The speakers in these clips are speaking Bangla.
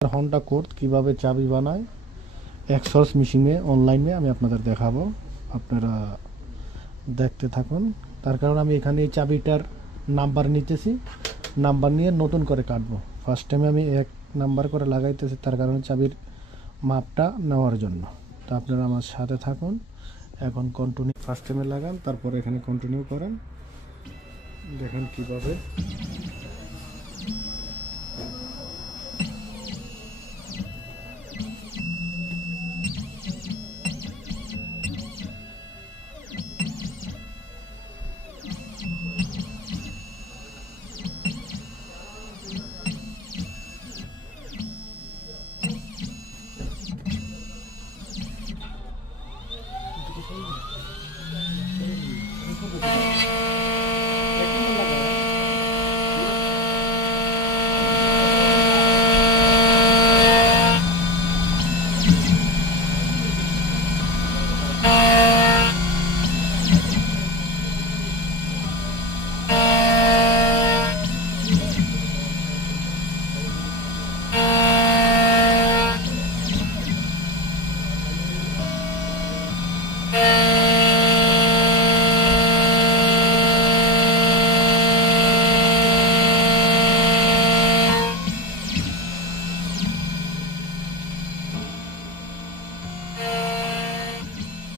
होंडा कोड কিভাবে চাবি বানায় এক্সসোর্স মেশিনে অনলাইনে আমি আপনাদের দেখাবো। আপনারা দেখতে থাকুন। তার কারণ আমি এখানে এই চাবিটার নাম্বার নিতেছি, নাম্বার নিয়ে নতুন করে কাটবো। ফার্স্ট টাইমে আমি এক নাম্বার করে লাগাইতেছি, তার কারণে চাবির মাপটা নেওয়ার জন্য। তো আপনারা আমার সাথে থাকুন। এখন কন্টিনিউ ফার্স্ট টাইমে লাগান, তারপর এখানে কন্টিনিউ করেন। দেখেন কিভাবে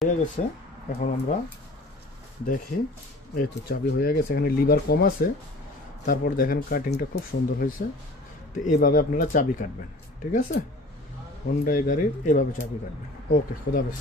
হয়ে গেছে। এখন আমরা দেখি, এই তো চাবি হয়ে গেছে। এখানে লিভার কম আছে, তারপর দেখেন কাটিংটা খুব সুন্দর হয়েছে। তো এইভাবে আপনারা চাবি কাটবেন, ঠিক আছে? হোন্ডা গাড়ির এভাবে চাবি কাটবেন। ওকে, খোদা হাফেজ।